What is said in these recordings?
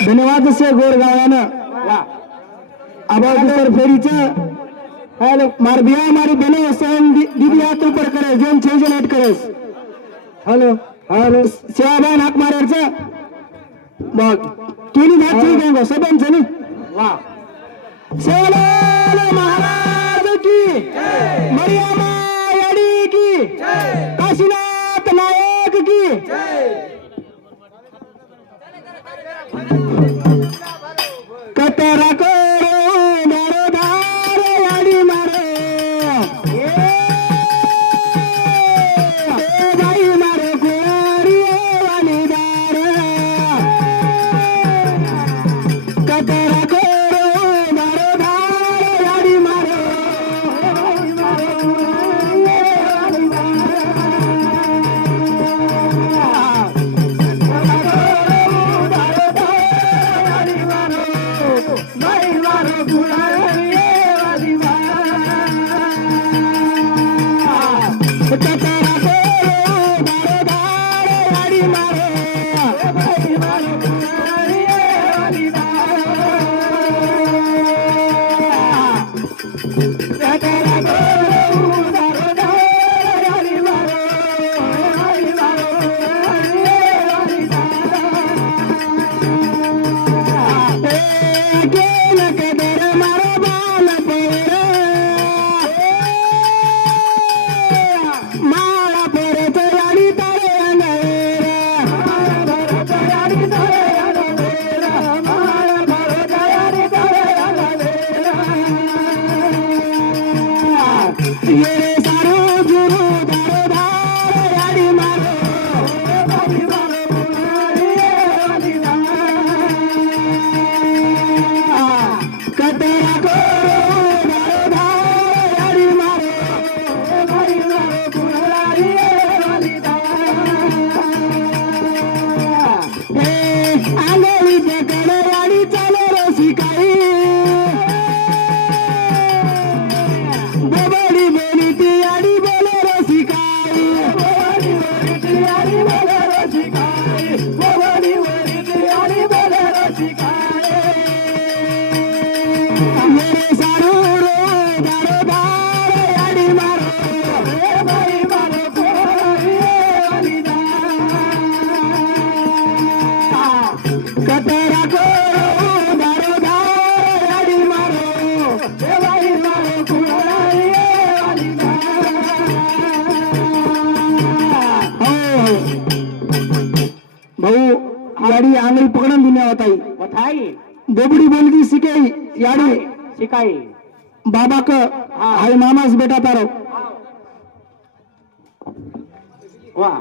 धन्यवाद से गोरगावानं आबाद सर फेरीचं हेलो मार बिया मारी बनो सेन दीदी हाथ ऊपर करे जेन छेजन ऐड करे हेलो हेलो सेवाबान हाक मारायचं बघ केली भात ठीक आहे सबन चली वाह सेवालाल महाराज की मरियमा याडी की काशीनाथ नायक की कतरा करो मारो धार याडी मारो ए भाई मारो कुवारी वाली दार कतरा करो मारो धार याडी मारो भाई मारो कुवारी याडी आंगली पकडून दुनिया होताई बोबडी बोलगी सिकाई याडी सिकाई बाबा क हाय मामास बेटा तारो वाह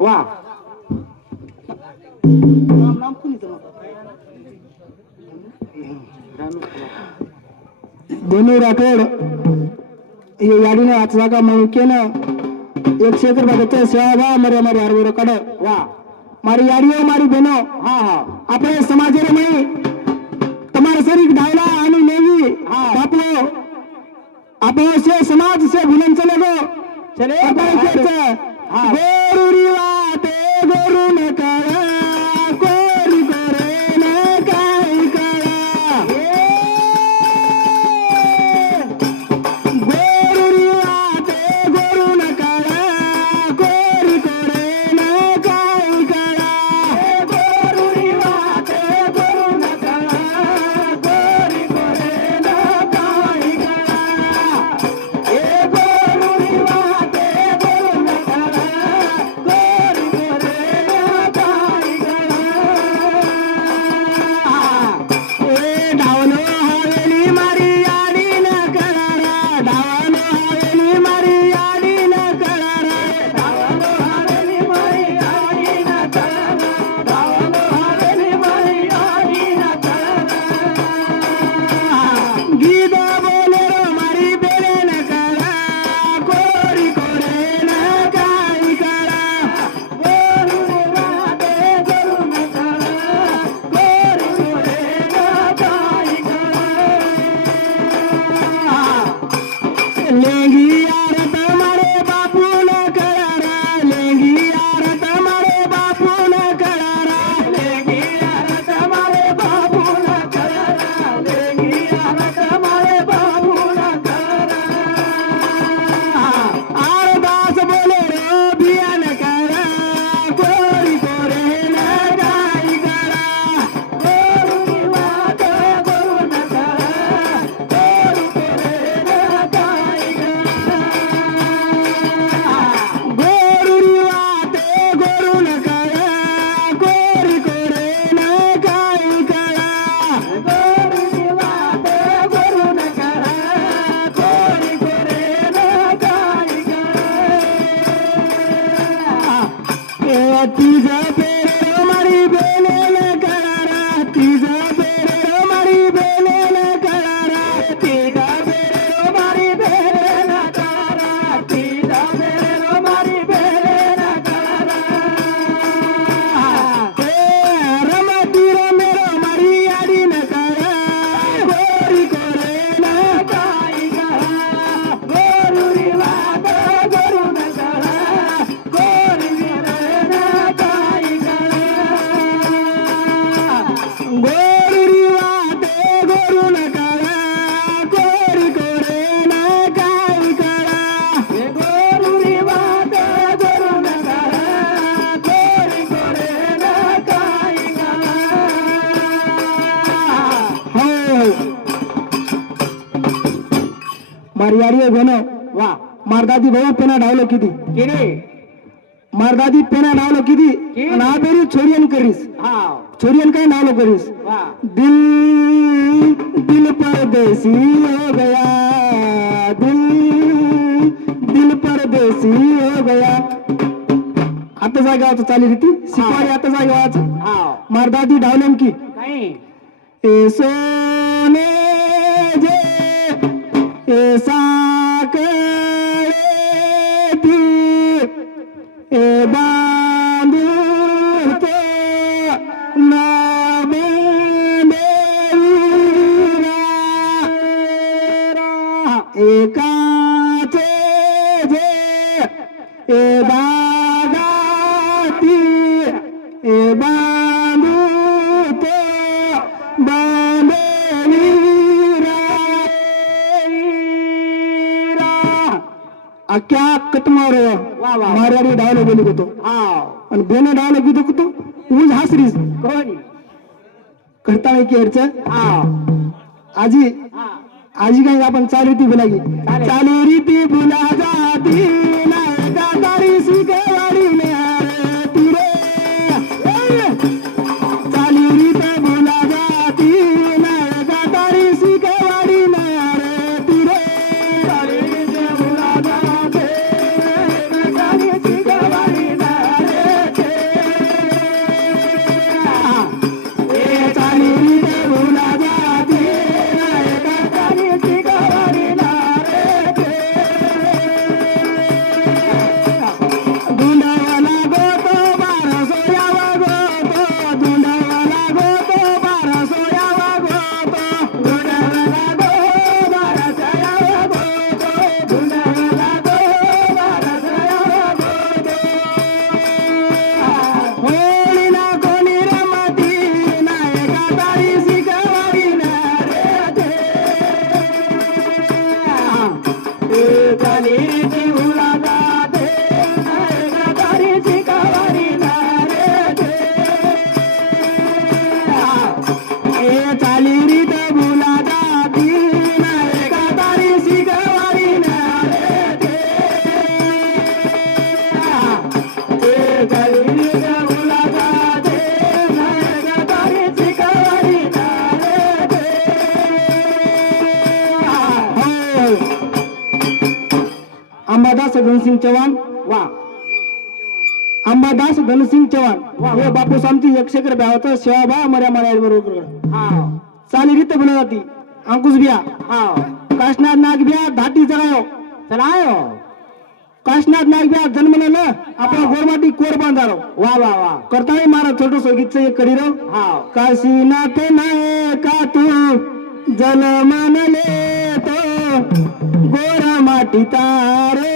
वाह नाम दोन्ही राठोड ये याडीने आचला का म्हणून केलं 100 रुपये सेवा मरे मारी हरवर कड वाह मारी याडियो मारी बहनो हाँ हाँ अपने समाज में तुम्हारे शरीर ढाला आनी नेवी बापलो अपने से समाज से भूलन चले गो चले गोरू रिवाते गोरू न करा कोरी करे न काई करा गोरू रिवाते गोरू न करा कोरी करे न काई करा गोरू रिवाते गोरू न करा कोरी करे न काई करा ए गोरू रिवाते गोरू न करा तीजा पेरे मारी बेने न करारा तीजा पेरे मारी बेने न करारा तीजा पेरे मारी बेने न करारा तीजा पेरे मारी बेने न करारा रमती मेरो मारी याडी न करा गोरी कोरे न काई करा गोरुरी वाद गोरु न करा गोरी कोरे न काई करा गोरुरी वाद गोरु न करा गोरी कोरे न काई करा गोरुरी वाद गोरु न करा गोरी कोरे न काई करा मारी याडी बनो वा मारदादी भाऊ पेना डावलो किती किरे मारदादी पेना डावलो किती ना बेरी छोरियन करीस हां छोरियन काय डावलो करीस वा दिल दिल परदेसी हो गया दिल दिल परदेसी हो गया आता जागेवाचं चाली रीती शिकवाडी आता जागेवाचं हां मारदादी डावलेम की काय ए सोने जे ए साकळे थी ए बांधू तो ना एकाचे जे ए बागाती ए बांधू तो क्या कतमारो माराडी डावलो बोली होतो आणि बेने डावलो की होतो ऊज हासरीस कोणी करता नाही की अडच आजी आजी काही आपण चाली रीती बोलागी चाली रीती बोला जाती नाही का तारी शिकवाडी ने आरती रे चाली रीती बोला जाती नाही का तारी शिकवाडी ने आरती रे चाली रीती बोला जाती नाही का तारी शिकवाडी ने आरती ए चाली रीती बोला जाती नाही का तारी शिकवाडी ने आरती धुंडावाला गोतो बारा सोयावा गोतो धुंडावाला गोतो बारा सोयावा गोतो धुंडावाला गो बारा सोयावा गोतो धुंडावाला गो बारा सोयावा गोतो होळीला कोणी रमती नाही का तारी शिकवाडी ना रे ए चाली रीती भुला जाते नाही का तारी शिकवाडी ना रे ए चाली रीती भुला जाती नाही का तारी शिकवाडी ना रे ए चाली रीती भुला जाते नाही का तारी शिकवाडी ना रे अंबादास धनसिंग चव्हाण वा अंबादास धनसिंग चव्हाण हे बापू सामती यक्षकर ब्यावत सेवा बा मर्या मर्या बरोबर चाली रीत बोला जाती अंकुश बिया काशनाथ नाग बिया धाटी जगायो चलायो काशनाथ नाग बिया जन्मले ना आपण गोरमाटी कोर बांधारो वा वा वा करता मारा छोटो सोगीतचं एक करी रो काशीनाथ नाय का तू जल मानले तो गोरा माटी तारे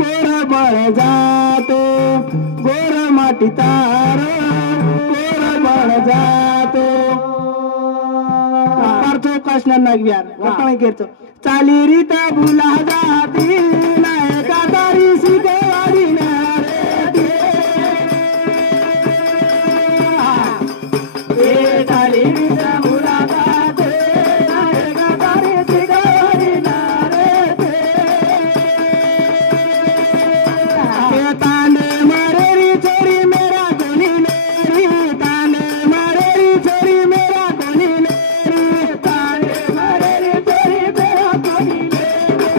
गोरा बळ जातो गोरा माटी तारे गोरा बळ जातो पार्थो काशनाथ नाग बिया करता नाही केरतो चाली रीता भुला जाती नाही का तारी शिकवाडी ना रे ए चाली रीता भुला जाते नाही का तारी शिकवाडी ना रे ए तांडे मारेरी छोरी मेरा कोणी मेरी तांडे मारेरी छोरी मेरा कोणी मेरी तांडे मारेरी छोरी मेरा कोणी मेरी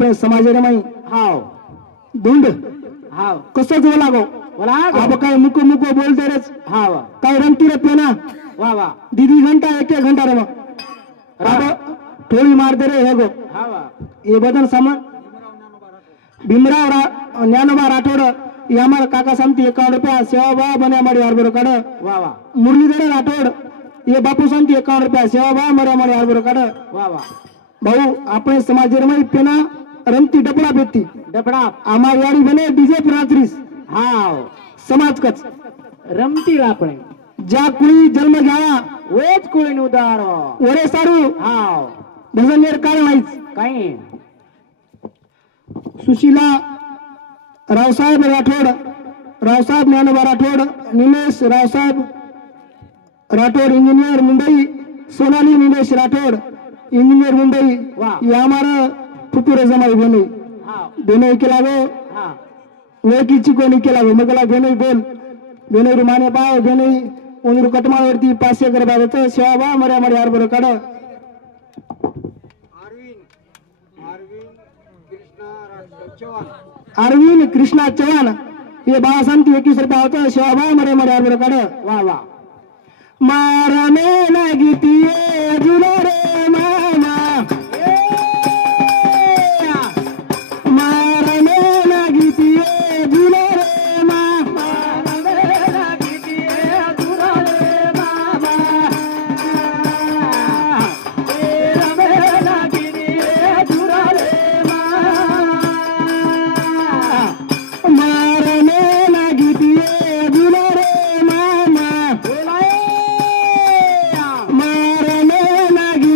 આપણે સમાજે રમાઈ हाव धुंड हाव कसं जो लागो बोला अब काय मुको मुको बोलते रेच हाव काय रमती रे पेना वा वा दीदी घंटा एक एक घंटा रमा अब थोड़ी मारते रे हेगो हाव ये बदन सामान भीमराव ज्ञानोबा राठोड ये हमारा काका सांगती 51 रुपया सेवा बा बने हमारी हरभरो काढ वा वा मुरलीधर राठोड ये बापू सांगती 51 रुपया सेवा बा मरे हमारी हरभरो काढ वा वा भाऊ આપણે સમાજમાં પેના રમતી ડપડા બેતી डबडा અમારી યારી બને ડીજે પ્રાત્રીસ हाव સમાજ કચ रमती रापणे ज्या कुळी जन्म घ्यावा वेच कुळीन उदार ओरे सारू हाव भजनेर कारण नाहीच काही सुशीला रावसाहेब राठोड रावसाहेब ज्ञानोबा राठोड निलेश रावसाहेब राठोड इंजिनियर मुंबई सोनाली निलेश राठोड इंजिनियर मुंबई वाह। ये हमारा फुपुरे जमाई बने हाव दोनों के लागो हा वे किची को निके लागो मगला दोनों बोल दोनों रुमाने पाय दोनों उंदरू कटमावरती 500 गरबाचं सेवा बा मरे हमारी हरभरो काढ अरविंद कृष्णा चव्हाण ये बाळा सांगते 21 रुपया होतं सेवा बा मरे हमारी हरभरो काढ वा वा मारा में लगती है झूला रे मामा मारा में लगती है झूला रे मामा मारा में लगती है झूला रे मामा मारा में लगती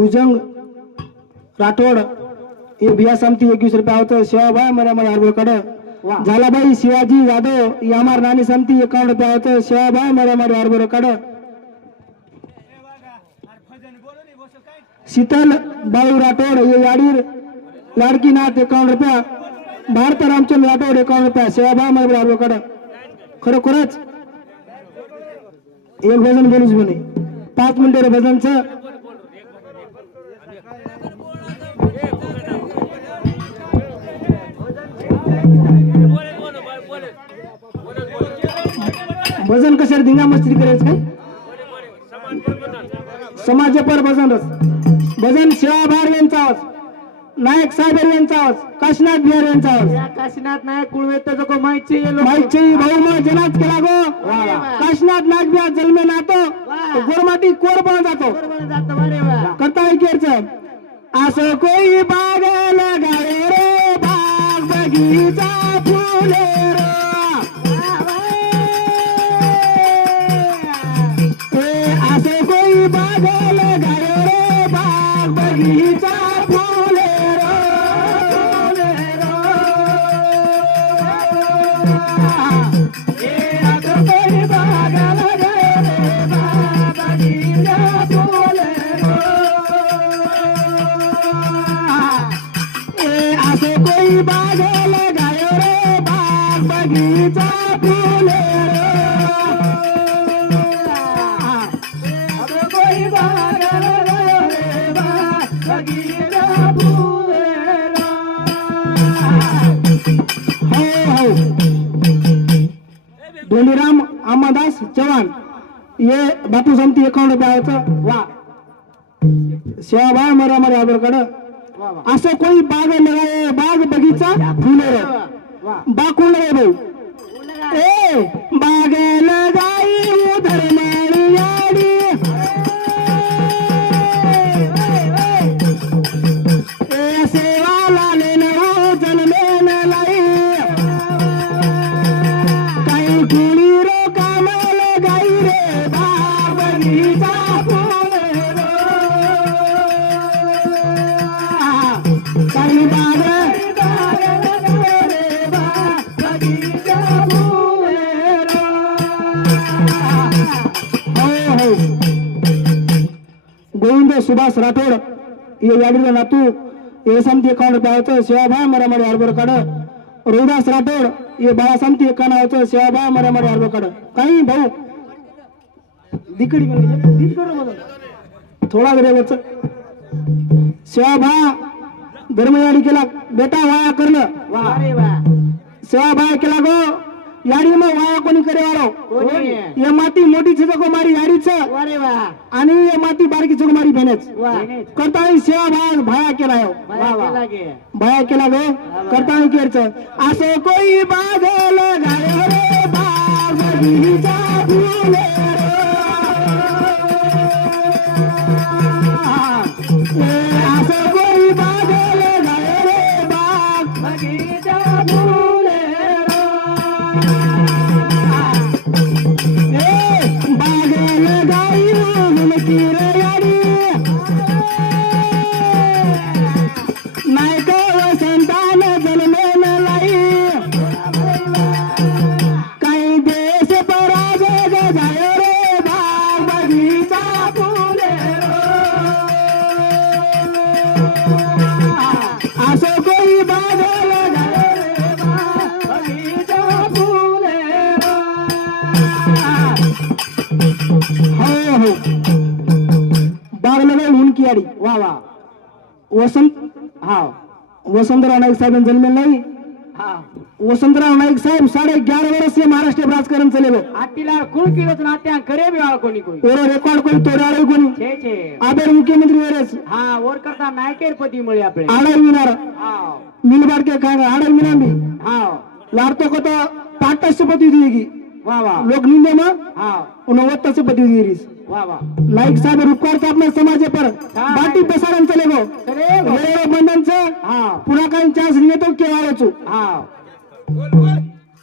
भुजंग राठोड हे बिया समती 21 रुपया होतं. शिवाभाई मरामारी हरभरकडे वाह. झालाबाई शिवाजी जाधव यामार नानी समती 51 रुपया होतं. शिवाभाई मरामारी हरभरकडे शीतल बाळू राठोड हे याडीर लाडकी नाथ 51 रुपया. भारत रामचंद्र राठोड 51 रुपया. शिवाभाई मरामारी हरभरकडे खरोखरच एक भजन बोलूच म्हणे 5 मिनिटं भजनचं. भजन कशाला धिंगा मस्ती करायचं काय समाज पर भजन रस भजन शिवाभार यांचा आवाज नायक साहेब यांचा आवाज काशीनाथ बिहार यांचा आवाज या काशीनाथ नायक कुळवे त्याचं को माहिती आहे लोक. माईची भाऊ मग जनाच केला गो वाह, वाह. काशीनाथ नायक बिहार जन्मे नातो गोरमाटी कोर पण जातो बरोबर जातं बरे वा. करता ऐकेरचं असं कोई बाग लगाए रे बाग बगीचा फुले रे असं कोई बाग लगाए रे बाग बगीचा फुले रे असं कोई बाग लगाए रे बाग बगीचा फुले असं कोई बाग लगायो रे बाग बगीचा फुले असं कोई बाग लगायो रे बाग बगीचा फुले हो धोंडीराम अम्मादास चव्हाण ये बापू समती 51 रुपयाचं. वा शिवाभाई मरामारी आबरकडं वाह, वाह. असं कोई बाग लगाए बाग बगीचा फुले रे वाह. बाग कोण लगाए भाऊ ए बाग लगाई उधर मारियाड़ी ए सेवा लाले न हो जन्मे न लाई काही कुणी रो काम लगाई रे बाग बगीचा फुले रे काही बाग लगाए रे बाग बगीचा फुले रे हो गोविंद सुभाष राठोड हे याडीला नातू हे समती 51 रुपयाचं. शिवाभाई मरामारी हरभरकडं रोहिदास राठोड हे बाळा समती 51 शिवाभाई मरामारी हरभरकडं. काही भाऊ दिकडी थोडा वेळेवरच शिवाभा धर्मयाडी केला बेटा वाया करणं वाह रे वा. शिवाभाई केला गो याडी मग वाया कोणी करे वारो कोणी? ये माती मोठी छको मारी याडीच वा रे वा. आणि ये माती बारकी छको मारी भेनेच वा. करता शिवाभाई भाया केला हो वाह, वाह. लागे. भाया केला गो करता केरच असं कोई बाग लगायो रे बाग बगीचा फुले रे असं कोई बाग लगायो रे बाग बगीचा फुले रे बाग लगाई उनकी रे याडी नायक वसंतान जन्मे न लाई काही देश पराज जायो रे बाग बगीचा फुले असं कोई बाग लगायो रे बाग बगीचा फुले हो बाग लगाई उनकी याडी वा वा. वसंत हा वसंतराव नाईक साहेब जन्मेल नाही. हा. वसंतराव नाईक साहेब 11.5 वर्ष से महाराष्ट्र राजकारण चले गो आटीला कुळ किलोच नात्या करे बी वाळ कोणी कोणी. ओरो रेकॉर्ड कोणी तोडाळे कोणी छे छे. आबेर मुख्यमंत्री वेळेस हा वर करता नायकेर पदी मिळे आपले. आडाई मिनार हा मिलबाड के काय आडाई मिनार भी हा. लाडतो को तो 5 पति देगी वा वा. लोग निंदे में हा 49 पति दीरीस वा वा. नाईक साहेब रुपकार से अपने समाज पर बाटी प्रसारण चले गो करे बो. वेळ बंधन से हा पुन्हा काही चान्स नाही तो केवाळचो हा.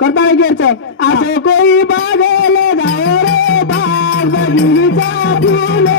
करता है केरच असं कोई बाग लगायो रे बाग बगीचा फुले